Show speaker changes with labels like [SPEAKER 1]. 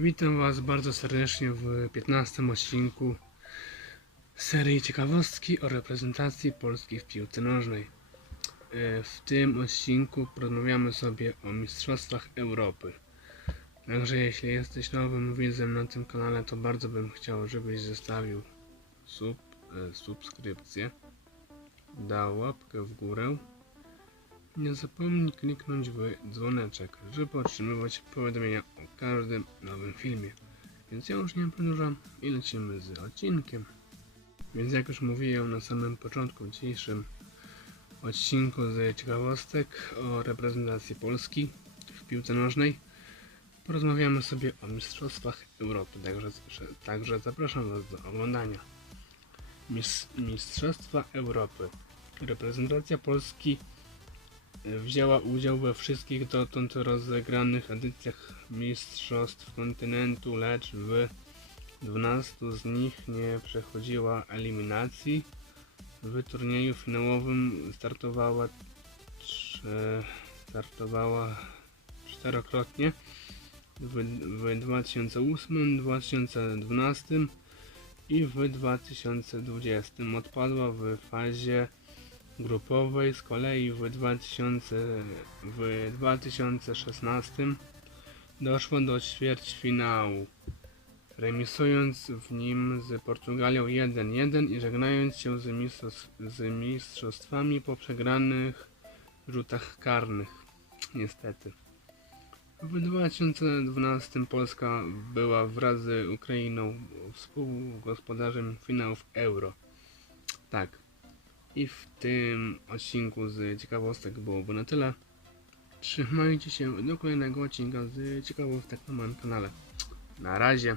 [SPEAKER 1] Witam Was bardzo serdecznie w 15 odcinku serii ciekawostki o reprezentacji Polski w piłce nożnej. E, W tym odcinku porozmawiamy sobie o Mistrzostwach Europy. Także jeśli jesteś nowym widzem na tym kanale, to bardzo bym chciał, żebyś zostawił sub, e, subskrypcję, dał łapkę w górę. Nie zapomnij kliknąć w dzwoneczek, żeby otrzymywać powiadomienia o każdym nowym filmie. Więc ja już nie przedłużam i lecimy z odcinkiem. Więc jak już mówiłem na samym początku w dzisiejszym odcinku z ciekawostek o reprezentacji Polski w piłce nożnej, porozmawiamy sobie o Mistrzostwach Europy. Także, także zapraszam Was do oglądania. Mis- Mistrzostwa Europy. Reprezentacja Polski wzięła udział we wszystkich dotąd rozegranych edycjach Mistrzostw Kontynentu, lecz w 12 z nich nie przechodziła eliminacji. W turnieju finałowym startowała, startowała czterokrotnie w, w 2008, 2012 i w 2020. Odpadła w fazie grupowej z kolei w, 2000, w 2016 doszło do ćwierćfinału, remisując w nim z Portugalią 1-1 i żegnając się z, z mistrzostwami po przegranych rzutach karnych. Niestety. W 2012 Polska była wraz z Ukrainą współgospodarzem finałów Euro. Tak, i w tym odcinku z ciekawostek byłoby na tyle. Trzymajcie się do kolejnego odcinka z ciekawostek na moim kanale. Na razie.